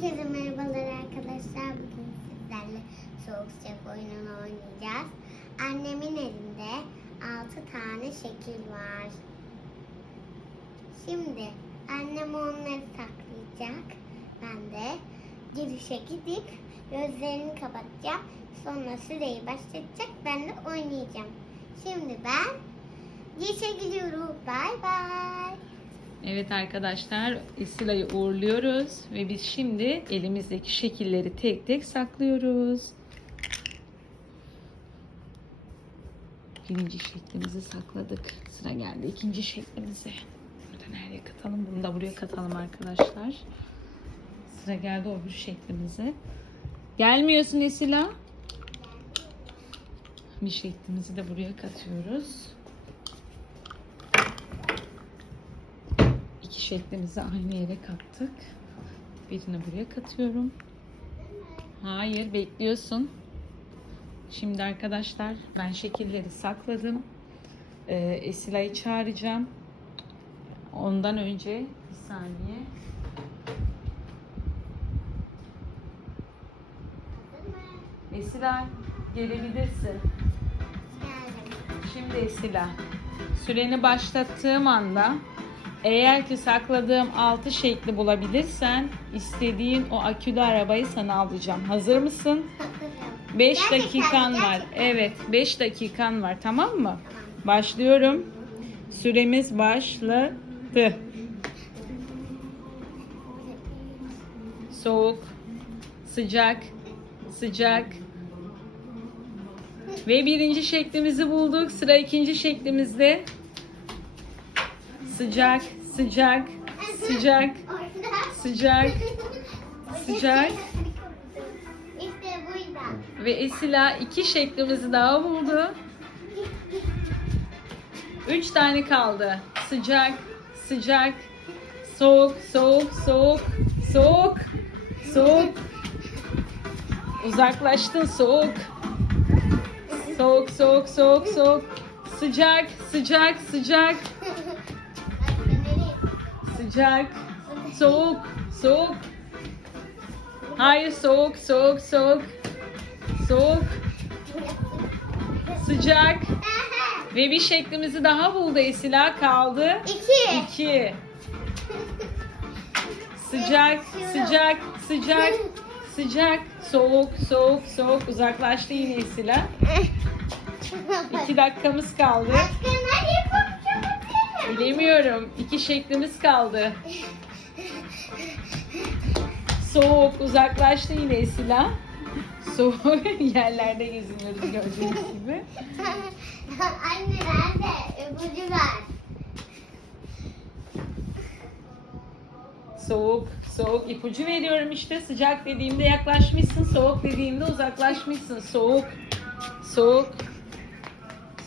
Herkese merhabalar arkadaşlar. Bugün sizlerle soğuk sıcak oyununu oynayacağız. Annemin elinde 6 tane şekil var. Şimdi annem onları saklayacak. Ben de girişe gidip gözlerini kapatacağım. Sonra süreyi başlatacak. Ben de oynayacağım. Şimdi ben girişe gidiyorum. Bay bay. Evet arkadaşlar Esra'yı uğurluyoruz ve biz şimdi elimizdeki şekilleri tek tek saklıyoruz. Birinci şeklimizi sakladık. Sıra geldi ikinci şeklimize. Bunu da nereye katalım? Bunu da buraya katalım arkadaşlar. Sıra geldi öbür şeklimize. Gelmiyorsun Esila. Bir şeklimizi de buraya katıyoruz. İki şeklimizi aynı yere kattık. Birini buraya katıyorum. Hayır, bekliyorsun. Şimdi arkadaşlar ben şekilleri sakladım. Ee, Esila'yı çağıracağım. Ondan önce bir saniye. Esila gelebilirsin. Şimdi Esila, süreni başlattığım anda eğer ki sakladığım altı şekli bulabilirsen istediğin o akülü arabayı sana alacağım. Hazır mısın? Hazırım. 5 Gerçekten, dakikan var. Evet, 5 dakikan var. Tamam mı? Başlıyorum. Süremiz başladı. Soğuk, sıcak, sıcak. Ve birinci şeklimizi bulduk. Sıra ikinci şeklimizde. Sıcak, sıcak, sıcak, sıcak, sıcak. İşte buydu. Ve Esila iki şeklimizi daha buldu. Üç tane kaldı. Sıcak, sıcak, soğuk, soğuk, soğuk, soğuk, soğuk. Uzaklaştın soğuk. Soğuk, soğuk, soğuk, soğuk. Sıcak, sıcak, sıcak, sıcak. Soğuk, soğuk. Hayır, soğuk, soğuk, soğuk. Soğuk, sıcak. Ve bir şeklimizi daha buldu Esila. Kaldı. İki. İki. Sıcak, sıcak, sıcak, sıcak. Soğuk, soğuk, soğuk. Uzaklaştı yine Esila. İki dakikamız kaldı. Başka? Bilemiyorum. İki şeklimiz kaldı. Soğuk, uzaklaştı yine Esila. Soğuk yerlerde geziniyoruz gördüğünüz gibi. Anne nerede? Öbürü ver. Soğuk, soğuk. ipucu veriyorum işte. Sıcak dediğimde yaklaşmışsın. Soğuk dediğimde uzaklaşmışsın. Soğuk, soğuk.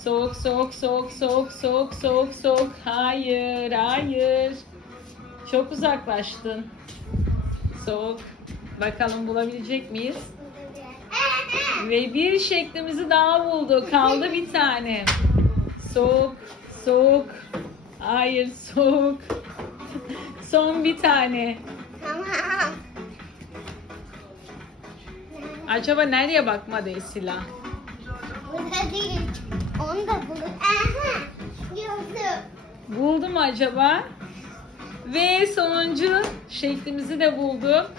Soğuk, soğuk, soğuk, soğuk, soğuk, soğuk, soğuk. Hayır, hayır. Çok uzaklaştın. Soğuk. Bakalım bulabilecek miyiz? Ve bir şeklimizi daha buldu. Kaldı bir tane. Soğuk, soğuk. Hayır, soğuk. Son bir tane. Tamam. Acaba nereye bakmadı Esila? Burada değil. Onu da bulur. Aha. Gördüm. Buldu mu acaba? Ve sonuncu şeklimizi de buldu.